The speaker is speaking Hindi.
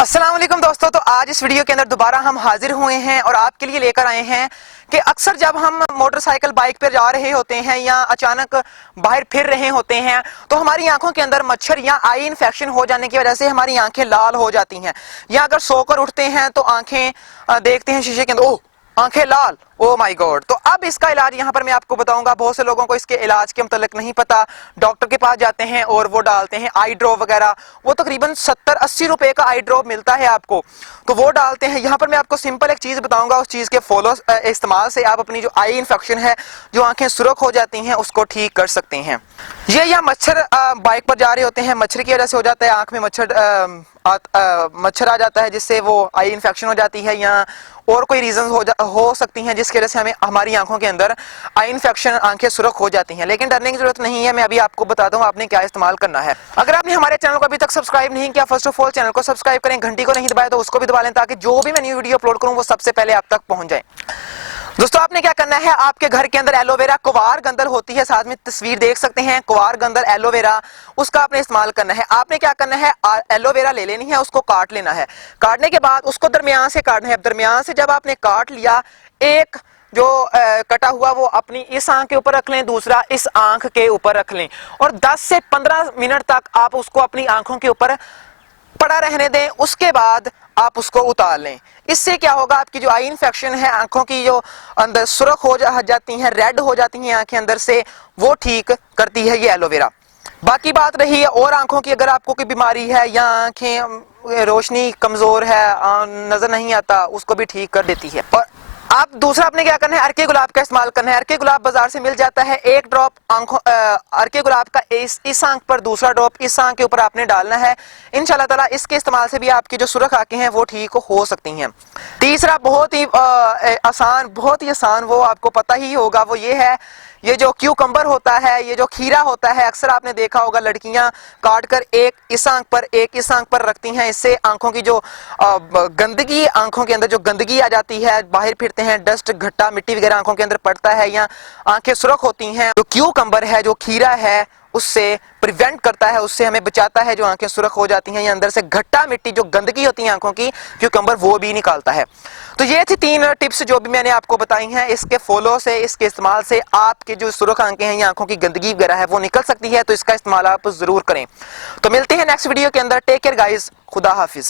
अस्सलाम वालेकुम दोस्तों, तो आज इस वीडियो के अंदर दोबारा हम हाजिर हुए हैं और आपके लिए लेकर आए हैं कि अक्सर जब हम मोटरसाइकिल बाइक पर जा रहे होते हैं या अचानक बाहर फिर रहे होते हैं तो हमारी आंखों के अंदर मच्छर या आई इन्फेक्शन हो जाने की वजह से हमारी आंखें लाल हो जाती हैं, या अगर सोकर उठते हैं तो आंखें देखते हैं शीशे के अंदर, ओह आंखें लाल, ओ माय गॉड। तो अब इसका इलाज यहाँ पर मैं आपको बताऊंगा। बहुत से लोगों को इसके इलाज के मुतालिक नहीं पता, डॉक्टर के पास जाते हैं और वो डालते हैं आई ड्रॉप वगैरह। वो तकरीबन 70-80 रुपए का आई ड्रॉप मिलता है आपको, तो वो डालते हैं। यहाँ पर मैं आपको सिंपल एक चीज बताऊंगा, उस चीज के फॉलो इस्तेमाल से आप अपनी जो आई इन्फेक्शन है, जो आंखें सुरख हो जाती हैं, उसको ठीक कर सकते हैं। ये या मच्छर बाइक पर जा रहे होते हैं, मच्छर की वजह से हो जाता है आंख में मच्छर आ जाता है, जिससे वो आई इन्फेक्शन हो जाती है, या और कोई रीजन हो सकती हैं जिसकी वजह से हमें हमारी आंखों के अंदर आई इन्फेक्शन, आंखें सुरख हो जाती हैं। लेकिन डरने की जरूरत नहीं है, मैं अभी आपको बताता हूँ आपने क्या इस्तेमाल करना है। अगर आपने हमारे चैनल को अभी तक सब्सक्राइब नहीं किया, फर्स्ट ऑफ ऑल चैनल को सब्सक्राइब करें, घंटी को नहीं दबाया तो उसको भी दबा लें, ताकि जो भी मैं न्यू वीडियो अपलोड करूँ वो सबसे पहले आप तक पहुंच जाए। दोस्तों आपने क्या करना है, आपके घर के अंदर एलोवेरा कुवार गंदल होती है, साथ में तस्वीर देख सकते हैं कुवार गंदल एलोवेरा, उसका आपने इस्तेमाल करना है। आपने क्या करना है, एलोवेरा ले लेनी है, उसको काट लेना है। काटने के बाद उसको दरमियान से काटना है। दरमियान से जब आपने काट लिया, एक जो कटा हुआ वो अपनी इस आंख के ऊपर रख लें, दूसरा इस आंख के ऊपर रख लें, और 10 से 15 मिनट तक आप उसको अपनी आंखों के ऊपर पड़ा रहने दें। उसके बाद आप उसको उतार लें। इससे क्या होगा, आपकी जो आई इन्फेक्शन है, आंखों की जो अंदर सुर्ख हो जाती हैं, रेड हो जाती हैं आंखें अंदर से, वो ठीक करती है ये एलोवेरा। बाकी बात रही है और आंखों की, अगर आपको कोई बीमारी है या आंखें रोशनी कमजोर है, नजर नहीं आता, उसको भी ठीक कर देती है। और आप दूसरा आपने क्या करना है, अर्के गुलाब का इस्तेमाल करना है। अर्के गुलाब बाजार से मिल जाता है, एक ड्रॉप आंखों अर्के गुलाब का इस आंख पर, दूसरा ड्रॉप इस आंख के ऊपर आपने डालना है। इंशाल्लाह ताला इसके इस्तेमाल से भी आपकी जो सुरख आंखें हैं वो ठीक हो सकती हैं। तीसरा बहुत ही आसान, वो आपको पता ही होगा, वो ये है, ये जो क्यूकम्बर होता है, ये जो खीरा होता है, अक्सर आपने देखा होगा लड़कियां काट कर एक इस आंख पर एक इस आंख पर रखती हैं। इससे आंखों की जो गंदगी, आंखों के अंदर जो गंदगी आ जाती है, बाहर फिरते हैं, डस्ट घट्टा मिट्टी वगैरह आंखों के अंदर पड़ता है या आंखें सुरख होती हैं, जो क्यूकम्बर है, जो खीरा है, उससे प्रिवेंट करता है, उससे हमें बचाता है। जो आंखें सुरख हो जाती हैं या अंदर से घट्टा मिट्टी जो गंदगी होती है आंखों की, क्यूकम्बर वो भी निकालता है। तो ये थी 3 टिप्स जो भी मैंने आपको बताई हैं। इसके फॉलो से, इसके इस्तेमाल से आपके जो सुरख आंखें हैं या आंखों की गंदगी वगैरह है वो निकल सकती है। तो इसका इस्तेमाल आप जरूर करें। तो मिलते हैं नेक्स्ट वीडियो के अंदर। टेक केयर गाइस, खुदा हाफिज।